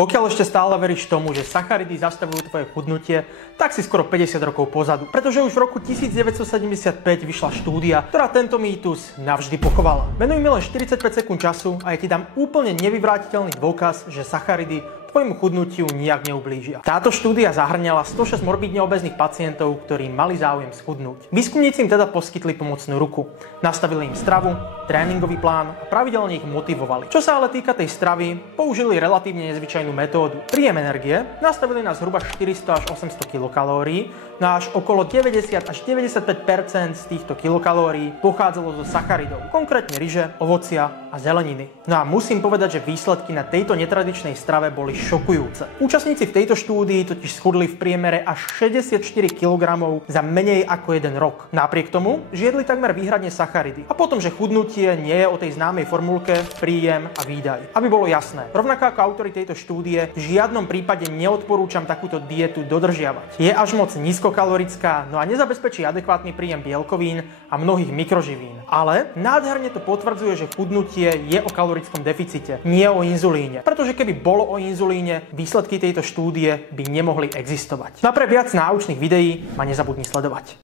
Pokiaľ ešte stále veríš tomu, že sacharidy zastavujú tvoje chudnutie, tak si skoro 50 rokov pozadu. Pretože už v roku 1975 vyšla štúdia, ktorá tento mýtus navždy pochovala. Venuj mi len 45 sekúnd času a ja ti dám úplne nevyvrátiteľný dôkaz, že sacharidy tvojmu chudnutiu nijak neublížia. Táto štúdia zahrňala 106 morbidne obéznych pacientov, ktorí mali záujem schudnúť. Výskumníci im teda poskytli pomocnú ruku. Nastavili im stravu, tréningový plán a pravidelne ich motivovali. Čo sa ale týka tej stravy, použili relatívne nezvyčajnú metódu. Príjem energie nastavili na zhruba 400 až 800 kilokalórií, no až okolo 90 až 95% z týchto kilokalórií pochádzalo zo sacharidov, konkrétne ryže, ovocia a zeleniny. No a musím povedať, že výsledky na tejto netradičnej strave boli šokujúce. Účastníci v tejto štúdii totiž schudli v priemere až 64 kg za menej ako 1 rok. Napriek tomu žiedli takmer výhradne sacharidy. A potom, že chudnutie nie je o tej známej formulke príjem a výdaj. Aby bolo jasné, rovnako ako autori tejto štúdie, v žiadnom prípade neodporúčam takúto dietu dodržiavať. Je až moc nízkokalorická, no a nezabezpečí adekvátny príjem bielkovín a mnohých mikroživín. Ale nádherne to potvrdzuje, že chudnutie je o kalorickom deficite, nie o inzulíne. Pretože keby bolo o inzulíne, výsledky tejto štúdie by nemohli existovať. No a pre viac náučných videí ma nezabudni sledovať.